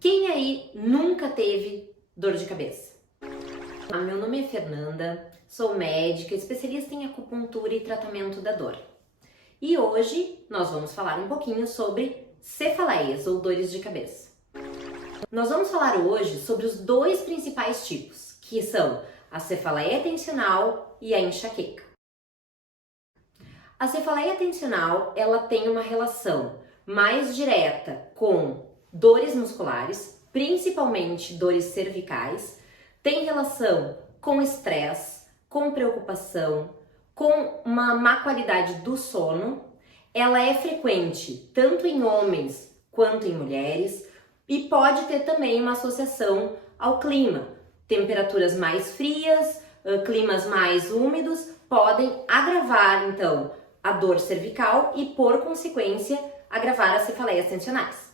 Quem aí nunca teve dor de cabeça? Meu nome é Fernanda, sou médica, especialista em acupuntura e tratamento da dor. E hoje nós vamos falar um pouquinho sobre cefaleias ou dores de cabeça. Nós vamos falar hoje sobre os dois principais tipos, que são a cefaleia tensional e a enxaqueca. A cefaleia tensional, ela tem uma relação mais direta com dores musculares, principalmente dores cervicais, tem relação com estresse, com preocupação, com uma má qualidade do sono. Ela é frequente tanto em homens quanto em mulheres e pode ter também uma associação ao clima. Temperaturas mais frias, climas mais úmidos podem agravar então a dor cervical e, por consequência, agravar as cefaleias tensionais.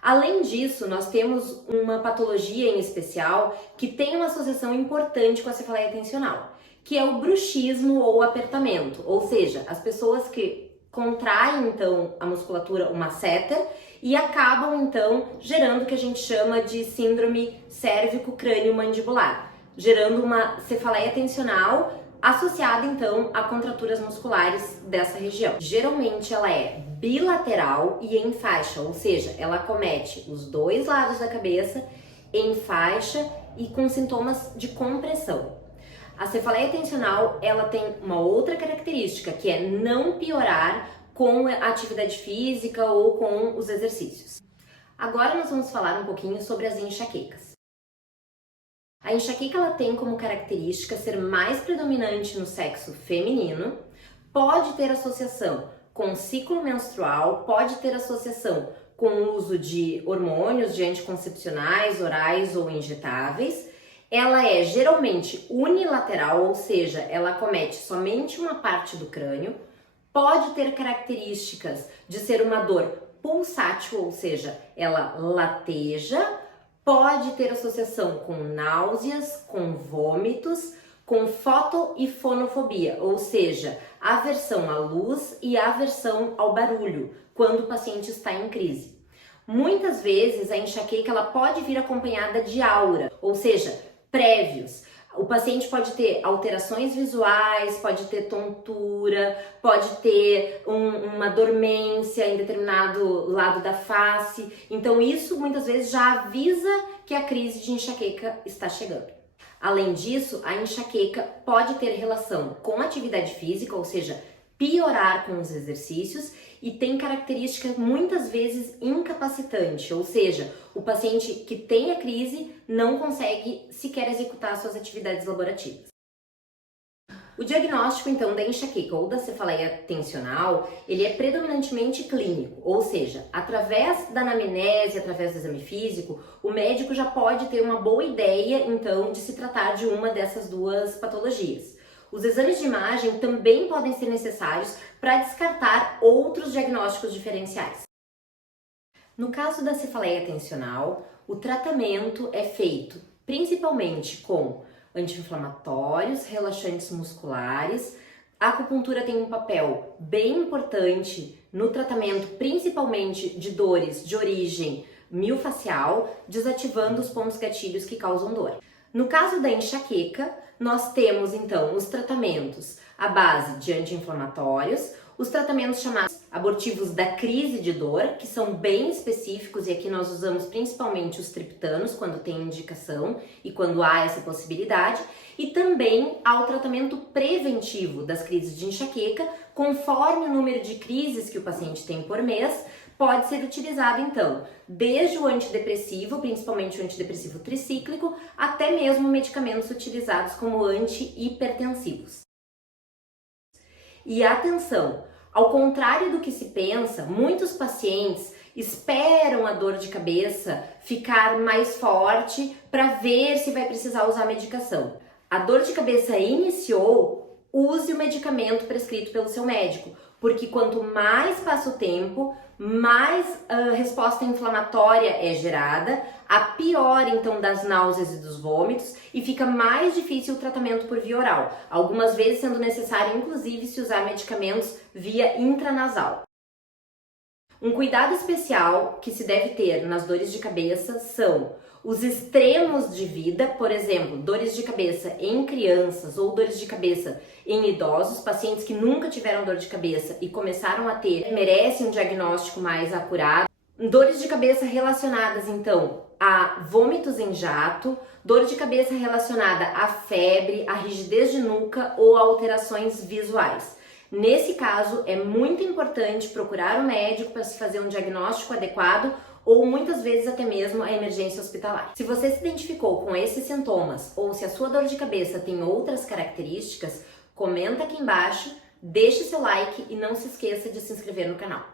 Além disso, nós temos uma patologia em especial que tem uma associação importante com a cefaleia tensional, que é o bruxismo ou apertamento, ou seja, as pessoas que contraem então a musculatura, o masseter, e acabam então gerando o que a gente chama de síndrome cérvico-crânio-mandibular, gerando uma cefaleia tensional associada então a contraturas musculares dessa região. Geralmente ela é bilateral e em faixa, ou seja, ela acomete os dois lados da cabeça em faixa e com sintomas de compressão. A cefaleia tensional, ela tem uma outra característica, que é não piorar com a atividade física ou com os exercícios. Agora nós vamos falar um pouquinho sobre as enxaquecas. A enxaqueca, ela tem como característica ser mais predominante no sexo feminino, pode ter associação com ciclo menstrual, pode ter associação com o uso de hormônios, de anticoncepcionais, orais ou injetáveis. Ela é geralmente unilateral, ou seja, ela acomete somente uma parte do crânio, pode ter características de ser uma dor pulsátil, ou seja, ela lateja, pode ter associação com náuseas, com vômitos, com foto e fonofobia, ou seja, aversão à luz e aversão ao barulho, quando o paciente está em crise. Muitas vezes a enxaqueca, ela pode vir acompanhada de aura, ou seja, prévios. O paciente pode ter alterações visuais, pode ter tontura, pode ter uma dormência em determinado lado da face. Então isso muitas vezes já avisa que a crise de enxaqueca está chegando. Além disso, a enxaqueca pode ter relação com atividade física, ou seja, piorar com os exercícios, e tem característica muitas vezes incapacitante, ou seja, o paciente que tem a crise não consegue sequer executar suas atividades laborativas. O diagnóstico então da enxaqueca ou da cefaleia tensional, ele é predominantemente clínico, ou seja, através da anamnese, através do exame físico, o médico já pode ter uma boa ideia então de se tratar de uma dessas duas patologias. Os exames de imagem também podem ser necessários para descartar outros diagnósticos diferenciais. No caso da cefaleia tensional, o tratamento é feito principalmente com anti-inflamatórios, relaxantes musculares. A acupuntura tem um papel bem importante no tratamento, principalmente de dores de origem miofascial, desativando os pontos gatilhos que causam dor. No caso da enxaqueca, nós temos então os tratamentos à base de anti-inflamatórios, os tratamentos chamados abortivos da crise de dor, que são bem específicos, e aqui nós usamos principalmente os triptanos quando tem indicação e quando há essa possibilidade, e também há o tratamento preventivo das crises de enxaqueca, conforme o número de crises que o paciente tem por mês, pode ser utilizado então, desde o antidepressivo, principalmente o antidepressivo tricíclico, até mesmo medicamentos utilizados como anti-hipertensivos. E atenção, ao contrário do que se pensa, muitos pacientes esperam a dor de cabeça ficar mais forte para ver se vai precisar usar medicação. A dor de cabeça iniciou, use o medicamento prescrito pelo seu médico, porque quanto mais passa o tempo, mais resposta inflamatória é gerada, a pior então das náuseas e dos vômitos, e fica mais difícil o tratamento por via oral, algumas vezes sendo necessário inclusive se usar medicamentos via intranasal. Um cuidado especial que se deve ter nas dores de cabeça são os extremos de vida, por exemplo, dores de cabeça em crianças ou dores de cabeça em idosos, pacientes que nunca tiveram dor de cabeça e começaram a ter, merecem um diagnóstico mais acurado. Dores de cabeça relacionadas, então, a vômitos em jato, dor de cabeça relacionada à febre, à rigidez de nuca ou a alterações visuais. Nesse caso, é muito importante procurar o médico para se fazer um diagnóstico adequado ou muitas vezes até mesmo a emergência hospitalar. Se você se identificou com esses sintomas ou se a sua dor de cabeça tem outras características, comenta aqui embaixo, deixe seu like e não se esqueça de se inscrever no canal.